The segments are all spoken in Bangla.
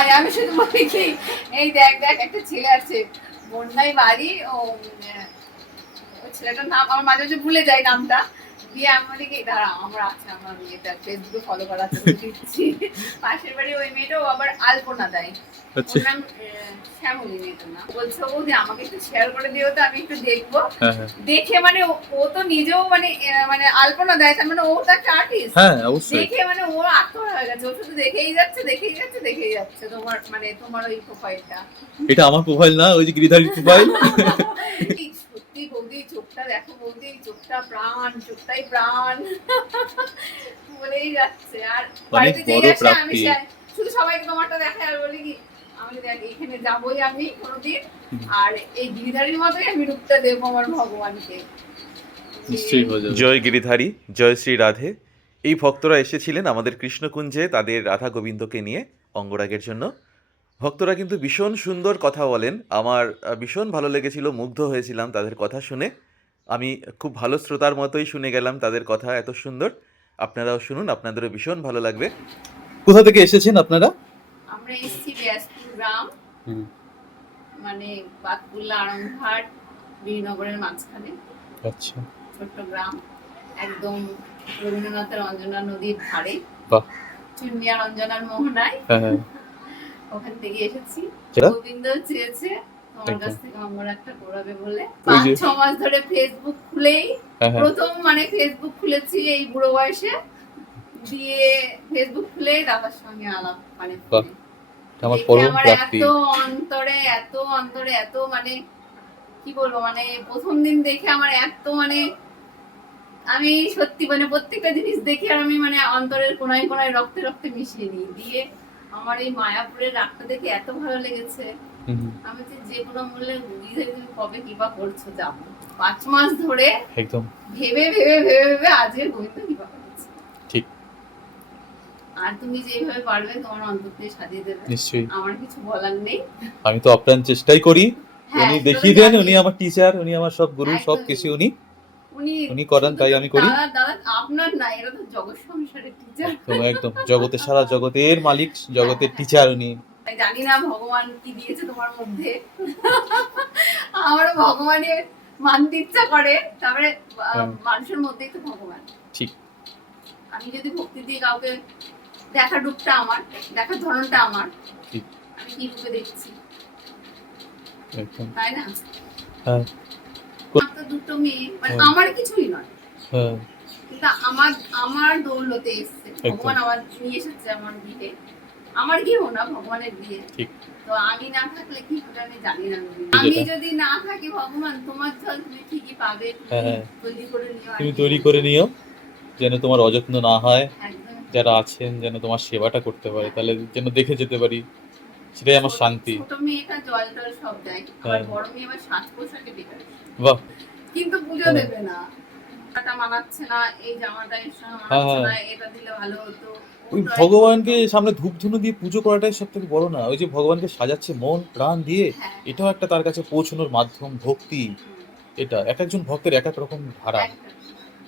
হয়, আমি শুধু বলি কি এই দেখ দেখ একটা ছেলে আছে বন্যায় বাড়ি, ও ওই ছেলেটার নাম আমার মাঝে মাঝে ভুলে যাই নামটা, দিয়ে আমি বলি কি দাঁড়া আমরা আছে আমার মেয়েটা ফেসবুকে ফলো করা আছে দিচ্ছি। পাশের বাড়ি ওই মেয়েটাও আবার আলপনা দেয়, ওর নাম শ্যামলী মেয়েটার নাম। বলছে ও যে আমাকে একটু শেয়ার করে দিও তো আমি একটু দেখবো। দেখে মানে ও তো নিজেও মানে মানে আলপনা দেয়, তার মানে ও তো একটা আর্টিস্ট। হ্যাঁ অবশ্যই। দেখে মানে ও আত্মহারা হয়ে গেছে, ও শুধু দেখেই যাচ্ছে দেখেই যাচ্ছে দেখেই যাচ্ছে তোমার মানে তোমার ওই প্রোফাইলটা। এটা আমার প্রোফাইল না, ওই যে গিরিধারীর প্রোফাইল। সত্যি বৌদি চোখটা দেখো, বৌদি চোখটা প্রাণ, চোখটাই প্রাণ বলেই যাচ্ছে। আর বাড়িতে যেই আসে আমি শুধু সবাইকে তোমারটা দেখাই আর বলি কি আমি দেখ এখানে যাবোই আমি কোনোদিন, আর এই গিরিধারীর মতোই আমি রূপটা দেবো আমার ভগবানকে। নিশ্চয়ই হয়ে যাবে। জয় গিরিধারী, জয় শ্রী রাধে। এই ভক্তরা এসেছিলেন আমাদের কৃষ্ণকুঞ্জে তাদের রাধা গোবিন্দকে নিয়ে অঙ্গরাগের জন্য। ভক্তরা কিন্তু ভীষণ সুন্দর কথা বলেন, আমার ভীষণ ভালো লেগেছিল, মুগ্ধ হয়েছিলাম তাদের কথা শুনে। আমি খুব ভালো শ্রোতার মতোই শুনে গেলাম তাদের কথা, এত সুন্দর। আপনারাও শুনুন, আপনাদেরও ভীষণ ভালো লাগবে। কোথা থেকে এসেছেন আপনারা? আমরা এসেছি ব্যাসপুর গ্রাম, মানে বাতকুল্লা আড়ংঘাট বীরনগরের মাঝখানে। আচ্ছা, ছোট্ট গ্রাম, একদম রবীন্দ্রনাথের অঞ্জনা নদীর ধারে, বাহ, চুনিয়া রঞ্জনার মোহনায়। হ্যাঁ ওখান থেকে এসেছি। সেটা? গোবিন্দ চেয়েছে তোমার কাছ থেকে অঙ্গর একটা করাবে বলে। ওই যে 5-6 মাস ধরে ফেসবুক খুলেই প্রথম মানে ফেসবুক খুলেছি এই বুড়ো বয়সে, দিয়ে ফেসবুক খুলে দাদার সঙ্গে আলাপ মানে আমার পরম প্রাপ্তি। এত অন্তরে এত মানে কি বলবো, মানে প্রথম দিন দেখে আমার এত মানে আমি সত্যি মানে প্রত্যেকটা জিনিস দেখে আর আমি মানে অন্তরের কোনায় কোনায় রক্তে রক্তে মিশিয়ে নিই। দিয়ে আমার এই মায়াপুরের রাগটা দেখে এত ভালো লেগেছে, আমি যে কোনো মূল্যে বুঝিয়ে তুমি কবে কিবা করছো যাবো। 5 মাস ধরে একদম ভেবে ভেবে ভেবে ভেবে আজকে গোবিন্দ কিবা করেছে। ঠিক। আর তুমি যেভাবে পারবে তোমার অন্তর দিয়ে সাজিয়ে দেবে, নিশ্চয়ই, আমার কিছু বলার নেই। আমি তো আপ্রাণ চেষ্টাই করি। উনি দেখিয়ে দেন, উনি আমার টিচার, উনি আমার সব গুরু, সব কিছু উনি করেন, তাই আমি করি। দাদা আপনার না, এটা তো জগৎ সংসারের টিচার। একদম জগতের, সারা জগতের মালিক, জগতের টিচার উনি। জানি না ভগবান কি দিয়েছে তোমার মধ্যে, আমার ভগবানের মানতে ইচ্ছা করে, তারপরে মানুষের মধ্যেই তো ভগবান। ঠিক। আমি যদি ভক্তি দিয়ে কাউকে দেখার রূপটা আমার, দেখার ধরনটা আমার, আমি কি রূপে দেখছি, তাই না? হ্যাঁ, তো দুটো মেয়ে মানে আমার কিছুই নয়, কিন্তু আমার দৌলতে এসেছে ভগবান, আমার নিয়ে এসেছে আমার বিয়ে, আমার গৃহ না ভগবানের বিয়ে। তো আমি না থাকলে কি হবে আমি জানি না। আমি যদি না থাকি ভগবান তোমার জল তুমি ঠিকই পাবে, তুমি তৈরি করে নিও যেন তোমার অযত্ন না হয়, যারা আছেন যেন তোমার সেবাটা করতে পারে, তাহলে যেন দেখে যেতে পারি, সেটাই আমার শান্তি। ছোট মেয়েটা জল টল সব দেয়, আর বড় মেয়ে আবার সাজ পোশাকে বেকার, বাহ, কিন্তু পুজো দেবে না, এটা মানাচ্ছে না, এই জামাটা মানাচ্ছে না, এটা দিলে ভালো হতো। ওই ভগবানকে সামনে ধূপ ধুনো দিয়ে পুজো করাটাই সব থেকে বড় না, ওই যে ভগবানকে সাজাচ্ছে মন প্রাণ দিয়ে, এটাও একটা তার কাছে পৌঁছানোর মাধ্যম, ভক্তি। এটা এক একজন ভক্তের এক এক রকম ধারা,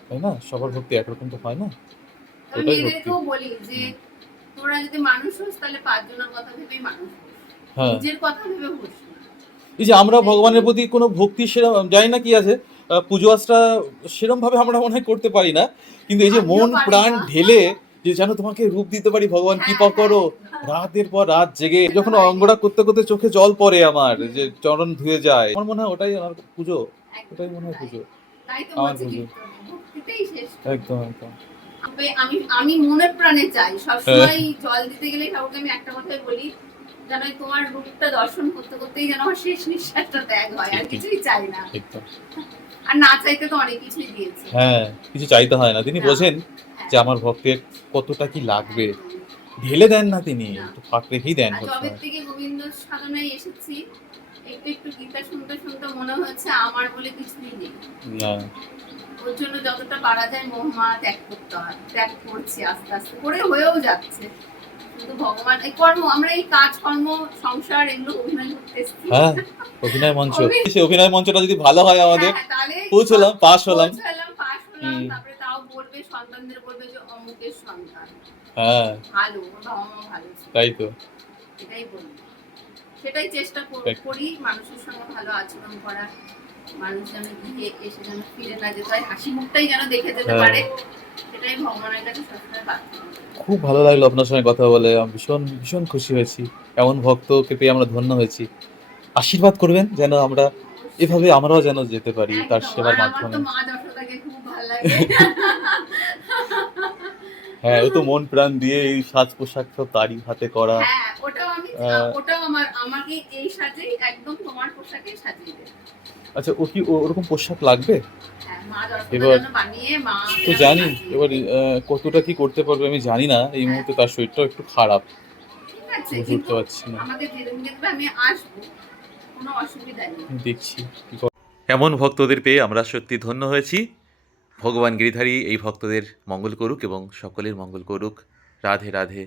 তাই না? সবার ভক্তি একরকম তো হয় না। ওটাই ভক্তি। বলি যে তোরা যদি মানুষ হোস তাহলে 5 জনের কথা ভেবেই মানুষ হোস, নিজের কথা ভেবে হোস না। এই যে আমরা ভগবানের প্রতি কোনো ভক্তি সেরকম জানি না কি আছে, পুজো আশ্রা সেরকম ভাবে আমরা মনে হয় করতে পারি না, কিন্তু এই যে মন প্রাণ ঢেলে যে যেন তোমাকে রূপ দিতে পারি, ভগবান কৃপা করো, রাতের পর রাত জেগে যখন অঙ্গরাগ করতে করতে চোখে জল পড়ে আমার, যে চরণ ধুয়ে যায়, আমার মনে হয় ওটাই আমার পুজো, ওটাই মনে হয় পুজো, আমার পুজো। একদম একদম। আমি মনে প্রাণে চাই সবসময় জল দিতে গেলে ঠাকুরকে আমি একটা কথাই বলি, যেন তোমার রূপটা দর্শন করতে করতেই যেন আমার শেষ নিঃশ্বাসটা ত্যাগ হয়, আর কিছুই চাই না। আর না চাইতে তো অনেক কিছুই দিয়েছে। হ্যাঁ, কিছু চাইতে হয় না, তিনি বোঝেন যে আমার ভক্তের কতটা কি লাগবে, ঢেলে দেন না তিনি, একটু ফাঁক রেখেই দেন। যবে থেকে গোবিন্দ সাধনায় এসেছি একটু একটু গীতা শুনতে শুনতে মনে হচ্ছে আমার বলে কিছুই নেই, ওর জন্য যতটা পারা যায় মোহমায়া ত্যাগ করতে হয়, ত্যাগ করছি আস্তে আস্তে করে, হয়েও যাচ্ছে। কিন্তু ভগবান এই কর্ম, আমরা এই কাজ কর্ম সংসার এগুলো অভিনয় করতে এসেছি। হ্যাঁ, অভিনয় মঞ্চ, সেই অভিনয় মঞ্চটা যদি ভালো হয় আমাদের, পৌঁছলাম, পাস হলাম, তারপরে তাও বলবে, সন্তানদের বলবে যে অমুকের সন্তান, হ্যাঁ ভালো, বাবা মা ভালো, তাই তো। এটাই বলি, সেটাই চেষ্টা করি মানুষের সঙ্গে ভালো আচরণ করার, মানুষ যেন গিয়ে এসে যেন ফিরে না যেতে হয়, হাসি মুখটাই যেন দেখে যেতে পারে, সেটাই ভগবানের কাছে সবসময় প্রার্থনা করি। খুব ভালো লাগলো আপনার সঙ্গে কথা বলে, আমি ভীষণ ভীষণ খুশি হয়েছি, এমন ভক্তকে পেয়ে আমরা ধন্য হয়েছি। আশীর্বাদ করবেন যেন আমরা এভাবে আমরাও যেন যেতে পারি তার একদম। সেবার আর আমার মাধ্যমে। তো মা যশোদাকে খুব ভালো লাগে। হ্যাঁ, ও তো মন প্রাণ দিয়ে এই সাজ পোশাক সব তারই হাতে করা। হ্যাঁ, ওটাও আহ, ওটাও আমাকে এই সাজেই একদম তোমার পোশাকেই সাজিয়ে দেবে। আচ্ছা, ও কি ওরকম পোশাক লাগবে? হ্যাঁ, মা যশোদা এবার যেন বানিয়ে মা তো জানি, এবার কতটা কি করতে পারবে আমি জানি না, এই হ্যাঁ। মুহূর্তে তার শরীরটাও একটু খারাপ, ঠিক আছে, বুঝে কিন্তু উঠতে পারছি না। আমাকে যেদিন দেখবে আমি আসবো, কোনো অসুবিধা নেই। আমি দেখছি কি এমন ভক্তদের পেয়ে আমরা সত্যি ধন্য হয়েছি। ভগবান গিরিধারী এই ভক্তদের মঙ্গল করুক এবং সকলের মঙ্গল করুক। রাধে রাধে।